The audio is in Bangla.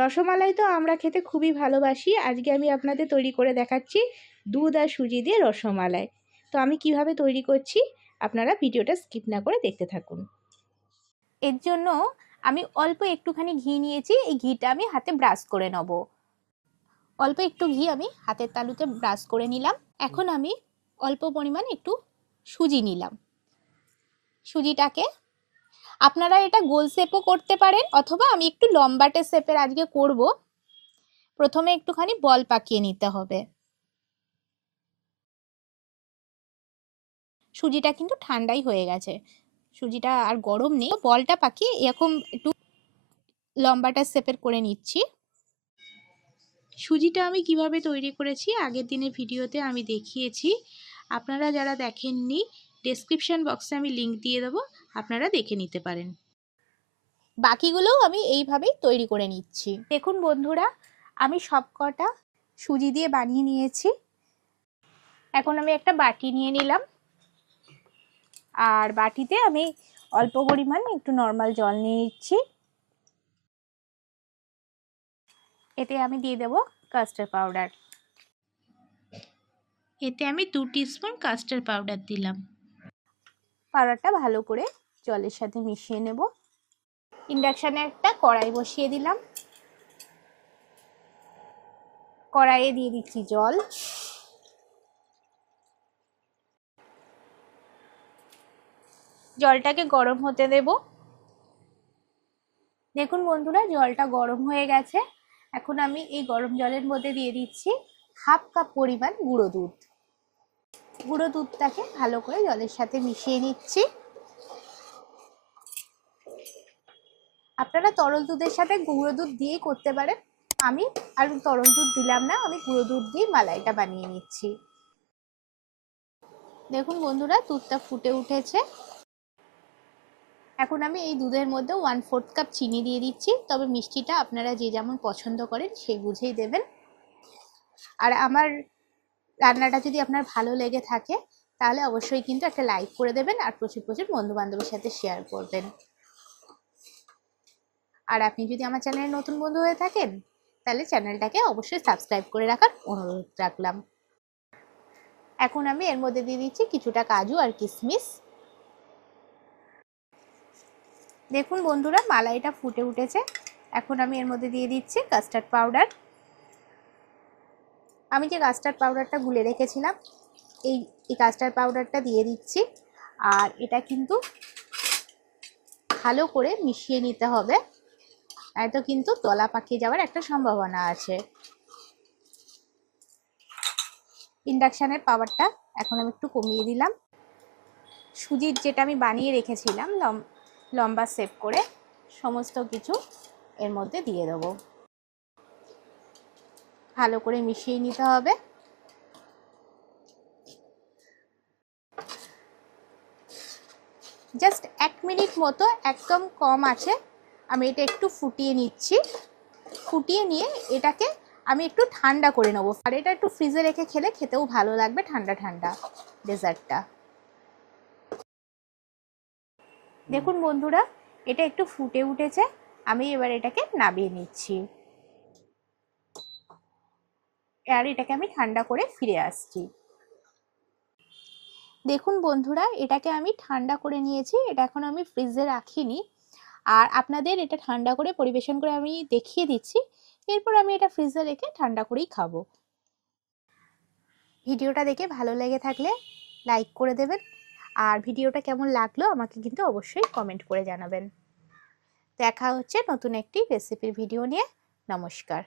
রসমালাই তো আমরা খেতে খুবই ভালোবাসি। আজকে আমি আপনাদের তৈরি করে দেখাচ্ছি দুধ আর সুজি দিয়ে রসমালাই। তো আমি কিভাবে তৈরি করছি আপনারা ভিডিওটা স্কিপ না করে দেখতে থাকুন। এর জন্য আমি অল্প একটুখানি ঘি নিয়েছি। এই ঘিটা আমি হাতে ব্রাশ করে নেব। অল্প একটু ঘি আমি হাতের তালুতে ব্রাশ করে নিলাম। এখন আমি অল্প পরিমাণ একটু সুজি নিলাম। সুজিটাকে আপনারা এটা গোল শেপও করতে পারেন, অথবা আমি একটু লম্বাটে শেপের আজকে করব। প্রথমে একটুখানি বল পাকিয়ে নিতে হবে। সুজিটা কিন্তু ঠান্ডাই হয়ে গেছে, সুজিটা আর গরম নেই। বলটা পাকিয়ে এরকম একটু লম্বাটা শেপের করে নিচ্ছি। সুজিটা আমি কিভাবে তৈরি করেছি আগের দিনের ভিডিওতে আমি দেখিয়েছি। আপনারা যারা দেখেননি ডেসক্রিপশন বক্সে আমি লিংক দিয়ে দেবো, আপনারা দেখে নিতে পারেন। বাকিগুলোও আমি এইভাবেই তৈরি করে নিচ্ছি। দেখুন বন্ধুরা, আমি সবকটা সুজি দিয়ে বানিয়ে নিয়েছি। এখন আমি একটা বাটি নিয়ে নিলাম, আর বাটিতে আমি অল্প পরিমাণ একটু নর্মাল জল নিয়ে নিচ্ছি। এতে আমি দিয়ে দেব কাস্টার্ড পাউডার। এতে আমি 2 টিস্পুন কাস্টার্ড পাউডার দিলাম। পাউডারটা ভালো করে জলের সাথে মিশিয়ে নেব। ইন্ডাকশানে একটা কড়াই বসিয়ে দিলাম। কড়াইয়ে দিয়ে দিচ্ছি জল। জলটাকে গরম হতে দেব। দেখুন বন্ধুরা, জলটা গরম হয়ে গেছে। এখন আমি এই গরম জলের মধ্যে দিয়ে দিচ্ছি হাফ কাপ পরিমাণ গুঁড়ো দুধ। গুঁড়ো দুধটাকে ভালো করে জলের সাথে মিশিয়ে নিচ্ছি। আপনারা তরল দুধের সাথে গুঁড়ো দুধ দিয়েই করতে পারেন। আমি আর তরল দুধ দিলাম না, আমি গুঁড়ো দুধ দিয়ে মালাইটা বানিয়ে নিচ্ছি। দেখুন বন্ধুরা, দুধটা ফুটে উঠেছে। এখন আমি এই দুধের মধ্যে 1/4 কাপ চিনি দিয়ে দিচ্ছি। তবে মিষ্টিটা আপনারা যে যেমন পছন্দ করেন সেই বুঝেই দেবেন। আর আমার রান্নাটা যদি আপনার ভালো লেগে থাকে তাহলে অবশ্যই কিন্তু একটা লাইক করে দেবেন, আর প্রচুর প্রচুর বন্ধু বান্ধবের সাথে শেয়ার করবেন। আর আপনি যদি আমার চ্যানেলে নতুন বন্ধু হয়ে থাকেন তাহলে চ্যানেলটাকে অবশ্যই সাবস্ক্রাইব করে রাখার অনুরোধ রাখলাম। এখন আমি এর মধ্যে দিয়ে দিচ্ছি কিছুটা কাজু আর কিশমিশ। দেখুন বন্ধুরা, মালাইটা ফুটে উঠেছে। এখন আমি এর মধ্যে দিয়ে দিচ্ছি কাস্টার্ড পাউডার। আমি যে কাস্টার্ড পাউডারটা গুলে রেখেছিলাম এই কাস্টার্ড পাউডারটা দিয়ে দিচ্ছি। আর এটা কিন্তু ভালো করে মিশিয়ে নিতে হবে, নয়তো কিন্তু তলা পাকিয়ে যাওয়ার একটা সম্ভাবনা আছে। ইন্ডাকশানের পাওয়ারটা এখন আমি একটু কমিয়ে দিলাম। সুজির যেটা আমি বানিয়ে রেখেছিলাম লম্বা শেপ করে সমস্ত কিছু এর মধ্যে দিয়ে দেবো। ভালো করে মিশিয়ে নিতে হবে। জাস্ট 1 মিনিট মতো একদম কম আছে আমি এটা একটু ফুটিয়ে নিচ্ছি। ফুটিয়ে নিয়ে এটাকে আমি একটু ঠান্ডা করে নেবো। আর এটা একটু ফ্রিজে রেখে খেলে খেতেও ভালো লাগবে ঠান্ডা ঠান্ডা ডেজার্টটা। দেখুন বন্ধুরা, এটা একটু ফুটে উঠেছে। আমি এবার এটাকে নামিয়ে নিচ্ছি, আর এটাকে আমি ঠান্ডা করে ফিরে আসছি। দেখুন বন্ধুরা, এটাকে আমি ঠান্ডা করে নিয়েছি। এটা এখন আমি ফ্রিজে রাখিনি, আর আপনাদের এটা ঠান্ডা করে পরিবেশন করে আমি দেখিয়ে দিচ্ছি। এরপর আমি এটা ফ্রিজে রেখে ঠান্ডা করেই খাবো। ভিডিওটা দেখে ভালো লেগে থাকলে লাইক করে দেবেন, আর ভিডিওটা কেমন লাগলো আমাকে কিন্তু অবশ্যই কমেন্ট করে জানাবেন। দেখা হচ্ছে নতুন একটি রেসিপির ভিডিও নিয়ে। নমস্কার।